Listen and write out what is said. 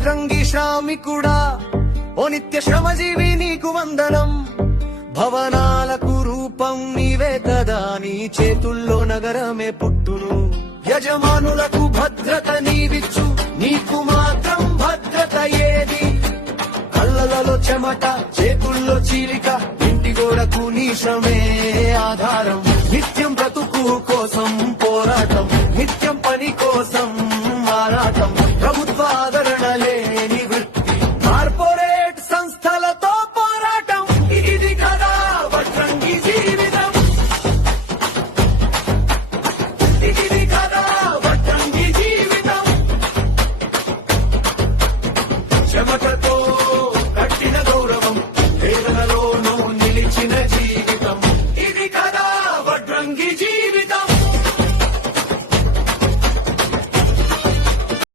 వడ్రంగి శ్రామికుడా ఓ నిత్య శ్రమజీవి నీకు వందనం. భవనాలకు రూపం నీవే కదా, నీ చేతుల్లో నగరమే పుట్టును. యజమానులకు భద్రత నీవిచ్చు, నీకు మాత్రం భద్రత ఏది? కళ్ళలలో చెమట, చేతుల్లో చీలిక, ఇంటి గోడకు నీ శ్రమే ఆధారం. నిత్యం బ్రతుకు కోసం పోరాటం, నిత్యం పని కోసం మారాటం.